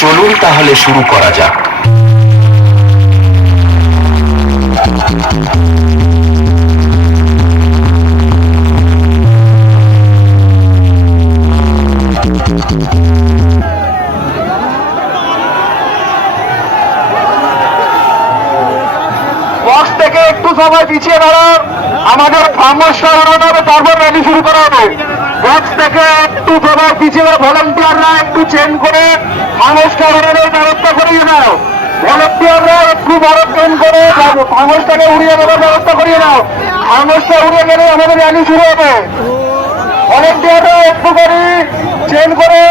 চলুন তাহলে শুরু করা যাক। বক্স থেকে একটু সময় পিছিয়ে দাঁড়ান, আমাদের খামোশটা উড়ানো হবে, তারপর র্যালি শুরু করা হবে। বক্স থেকে একটু সময় পিছিয়ে দাঁড়া, ভলান্টিয়াররা একটু চেন করে খামোশটা উড়ানোর ব্যবস্থা করিয়ে দাও। ভলান্টিয়াররা একটু বড় চেন করে খামোশটাকে উড়িয়ে দেওয়ার ব্যবস্থা করিয়ে দাও। খামোশটা উড়িয়ে গেলে আমাদের র্যালি শুরু হবে। ভলান্টিয়াররা একটু করে চেন করে